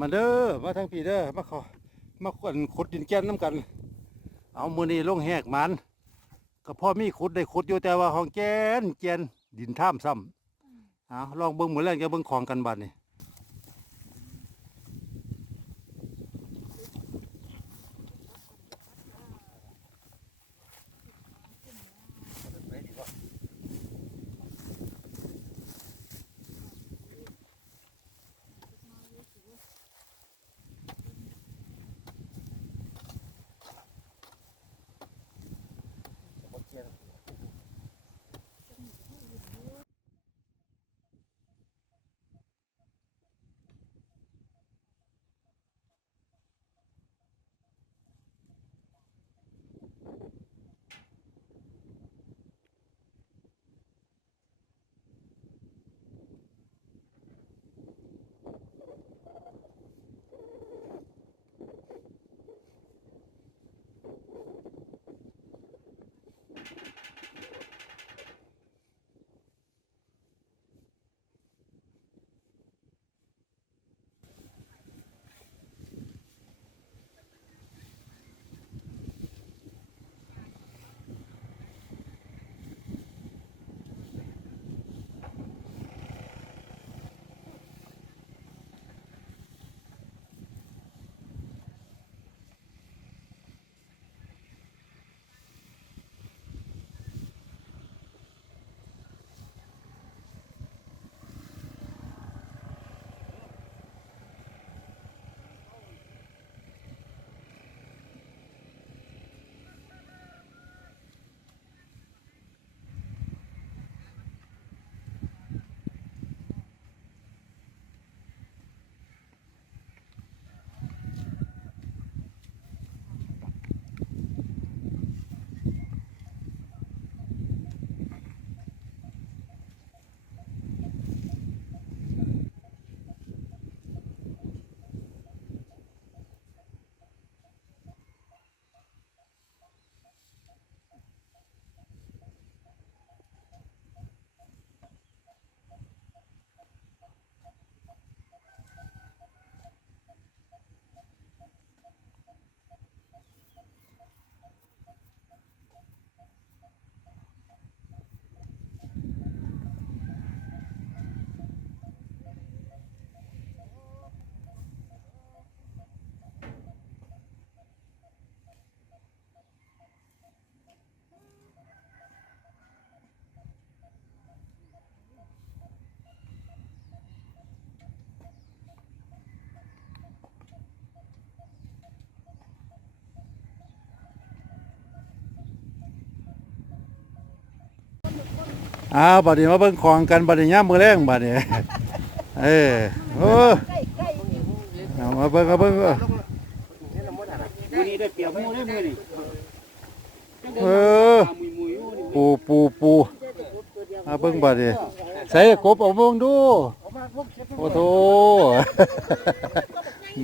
มาเด้อมาทั้งพี่เด้อมาขอมาขนขุดดินแก้นน้ำกัน เอามือนี้ลงแหกมันก็พ่อมีขุดได้ขุดอยู่แต่ว่าของแกนแกนดินท่ามซ้ำเอาลองเบิ้งเหมือนแรกจะเบิ้งของกันบัดนี่ อ้าวบัดนี้มาเบิ่งของกันบัดนี้ย่ามมือแรงบัดนี้เออโอ้เอามาเบิ่งเอาเบิ่งเอามือนี้ได้เปรียบมือได้มือนี่เออมุยมุยอยู่นี่ปูปูปูมาเบิ่งบัดนี้ใส่กบเอาเบิ่งดูโอ้โธ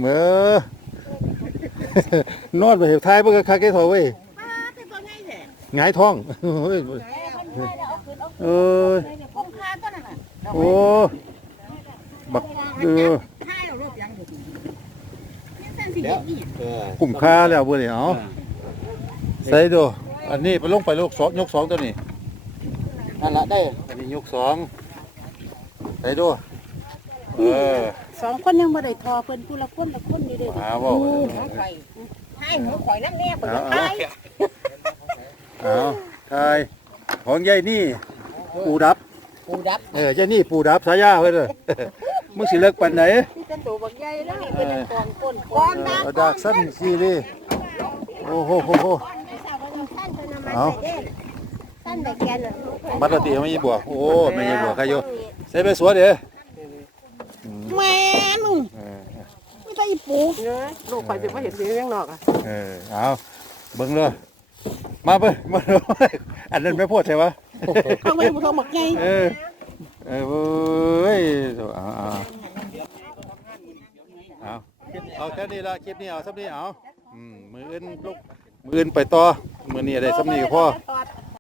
เมื่อนอนไปเห็นท้ายเบิ่งคักๆแก่ถอยเว้ยหงายท้อง เฮ้ยเออคุ้มค่าต้นน่ะโอ้บักเออค่าเรารบยังอยู่นี่เส้นสีเดียวอีกเออคุ้มค่าแล้วเบ่นี่เอาใส่ดูอันนี้ไปลงไปลูกสองยกสองตัวนี้นั่นละได้อันนี้ยกสองใส่ดูเออสองคนยังบ่ได้ทอเพิ่นผู้ละคนละคนนี่เด้อมาบอกให้หนูข่อยน้ำแน่เพิ่นก็ให้เอาทายของยายนี่ ปูดับ ปูดับ เออยายนี่ปูดับสายาเว้ยเด้อ มึงสิเลิกปันไหนนี่เป็นตัวบักใหญ่แล้วนี่เป็นกองก้นก้อนดับเอาดากสั้นซีรีโอ้โหโหโหเอาสั้นแต่แกนน่ะบัตรตีไม่ยีบัวโอ้ไม่ยีบัวใครอยู่ใส่ไปสวนเด้ออืมแม่มึงเออไม่ใช่อีปูลูกข่อยสิบ่เห็นสีเรื่องนอกอะเออเอาเบิ่งเลยมาเบิ่งมาดูอันนั้นไม่พูดใช่ปะ เอาไว้บ่ทองบักใหญ่เออเออเว้ยเอาเอาเอาเอาแค่นี้ละคลิปนี้เอาซับนี้เอาอืมมืออื่นลุกมืออื่นไปต่อมือนี้ได้ซับนี้ก็พอตอ